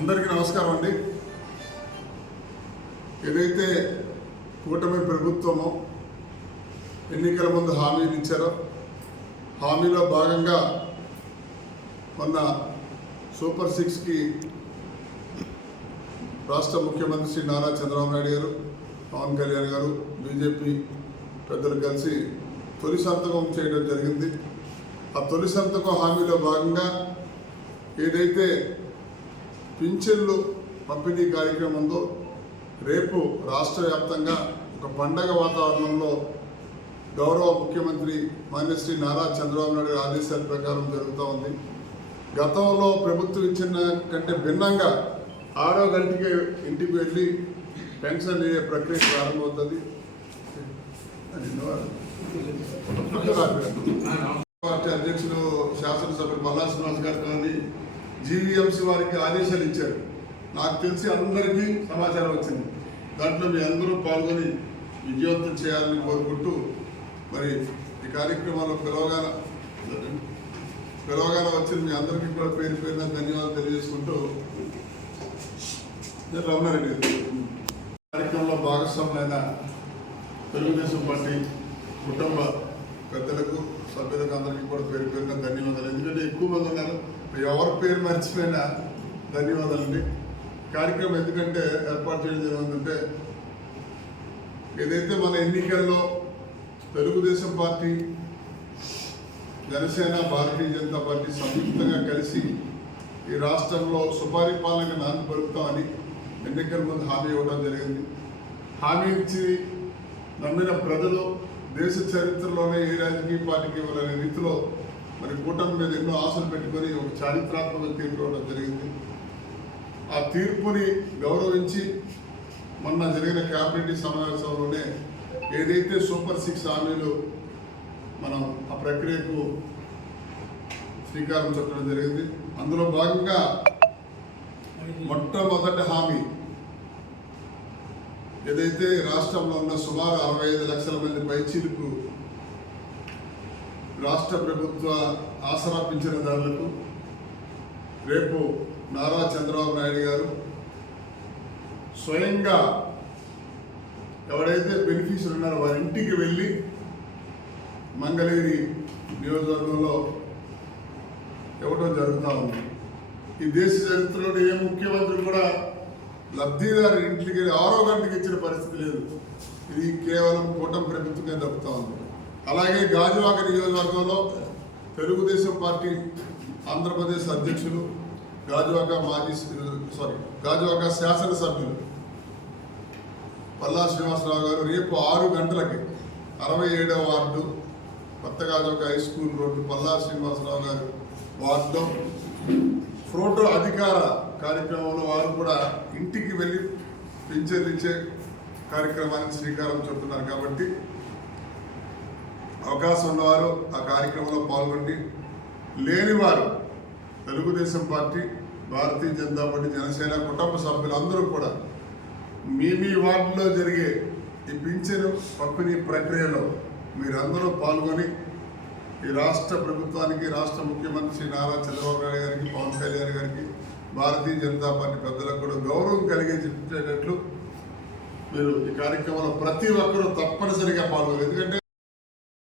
అందరికీ నమస్కారం అండి. ఏదైతే కూటమి ప్రభుత్వము ఎన్నికల ముందు హామీలు ఇచ్చారో హామీలో భాగంగా మొన్న సూపర్ సిక్స్కి రాష్ట్ర ముఖ్యమంత్రి శ్రీ నారా చంద్రబాబు నాయుడు గారు పవన్ కళ్యాణ్ గారు బీజేపీ పెద్దలు కలిసి తొలి సంతకం చేయడం జరిగింది. ఆ తొలి సంతకం హామీలో భాగంగా ఏదైతే పింఛన్లు పంపిణీ కార్యక్రమంలో రేపు రాష్ట్ర వ్యాప్తంగా ఒక పండగ వాతావరణంలో గౌరవ ముఖ్యమంత్రి మాన్యశ్రీ నారా చంద్రబాబు నాయుడు ఆదేశాల ప్రకారం జరుగుతూ ఉంది. గతంలో ప్రభుత్వం ఇచ్చిన కంటే భిన్నంగా ఆరో గంటకి ఇంటికి వెళ్ళి పెన్షన్ ఇయ్యే ప్రక్రియ ప్రారంభమవుతుంది. పార్టీ అధ్యక్షులు శాసనసభ్యులు మల్లా శ్రీనివాస్ గారు కానీ జీవీఎంసీ వారికి ఆదేశాలు ఇచ్చారు. నాకు తెలిసి అందరికీ సమాచారం వచ్చింది. దాంట్లో మీ అందరూ పాల్గొని విజయవంతం చేయాలని కోరుకుంటూ మరి ఈ కార్యక్రమంలో పిలవగాన పిలవగాల వచ్చిన మీ అందరికీ కూడా పేరు పేరున ధన్యవాదాలు తెలియజేసుకుంటూ నేను రమణారెడ్డి కార్యక్రమంలో భాగస్వాములైన తెలుగుదేశం పార్టీ కుటుంబ పెద్దలకు సభ్యులకు అందరికీ కూడా పేరు పేరున ధన్యవాదాలు. ఎందుకంటే ఎక్కువ మంది ఉన్నారు. ఎవరి పేరు మర్చిపోయినా ధన్యవాదాలండి. కార్యక్రమం ఎందుకంటే ఏర్పాటు చేయడం జరిగిందంటే ఏదైతే మన ఎన్నికల్లో తెలుగుదేశం పార్టీ జనసేన భారతీయ జనతా పార్టీ సంయుక్తంగా కలిసి ఈ రాష్ట్రంలో సుపరిపాలనకు నాంది పలుకుతామని ఎన్నికల ముందు హామీ ఇవ్వడం జరిగింది. హామీ ఇచ్చి నమ్మిన ప్రజలు దేశ చరిత్రలోనే ఏ రాజకీయ పార్టీకి ఇవ్వాలనే రీతిలో మరి కూటమి మీద ఎన్నో ఆశలు పెట్టుకొని ఒక చారిత్రాత్మక తీర్పు ఇవ్వడం జరిగింది. ఆ తీర్పుని గౌరవించి మొన్న జరిగిన క్యాబినెట్ సమావేశంలోనే ఏదైతే సూపర్ సిక్స్ హామీలు మనం ఆ ప్రక్రియకు శ్రీకారం చుట్టడం జరిగింది. అందులో భాగంగా మొట్టమొదటి హామీ ఏదైతే రాష్ట్రంలో ఉన్న సుమారు అరవై ఐదు లక్షల మంది పైచీలకు రాష్ట్ర ప్రభుత్వ ఆసరా పింఛనదారులకు రేపు నారా చంద్రబాబు నాయుడు గారు స్వయంగా ఎవరైతే బెనిఫిషియర్ ఉన్నారో వారి ఇంటికి వెళ్ళి మంగళగిరి నియోజకవర్గంలో ఇవ్వడం జరుగుతూ ఉంది. ఈ దేశ చరిత్రలో ఏ ముఖ్యమంత్రి కూడా లబ్ధిదారు ఇంటికి వెళ్ళి ఆరో గంటకి ఇచ్చిన పరిస్థితి లేదు. ఇది కేవలం కూటమి ప్రభుత్వమే దక్కుతూ ఉంది. అలాగే గాజువాక నియోజకవర్గంలో తెలుగుదేశం పార్టీ ఆంధ్రప్రదేశ్ అధ్యక్షులు గాజువాక మాజీ సారీ గాజువాక శాసనసభ్యులు పల్లా శ్రీనివాసరావు గారు రేపు ఆరు గంటలకి అరవై ఏడవ వార్డు కొత్త ఒక high school road Palla Srinivasarao గారు వార్డులో ఫోటో అధికార కార్యక్రమంలో వారు కూడా ఇంటికి వెళ్ళి పింఛన్లు ఇచ్చే కార్యక్రమానికి శ్రీకారం చుడుతున్నారు కాబట్టి అవకాశం ఉన్నవారు ఆ కార్యక్రమంలో పాల్గొండి. లేనివారు తెలుగుదేశం పార్టీ భారతీయ జనతా పార్టీ జనసేన కుటుంబ సభ్యులు అందరూ కూడా మీ మీ వార్డులో జరిగే ఈ పింఛను పంపిణీ ప్రక్రియలో మీరందరూ పాల్గొని ఈ రాష్ట్ర ప్రభుత్వానికి రాష్ట్ర ముఖ్యమంత్రి శ్రీ నారా చంద్రబాబు నాయుడు గారికి పవన్ కళ్యాణ్ గారికి భారతీయ జనతా పార్టీ పెద్దలకు కూడా గౌరవం కలిగించేటట్లు మీరు ఈ కార్యక్రమంలో ప్రతి ఒక్కరూ తప్పనిసరిగా పాల్గొన్నారు ఎందుకంటే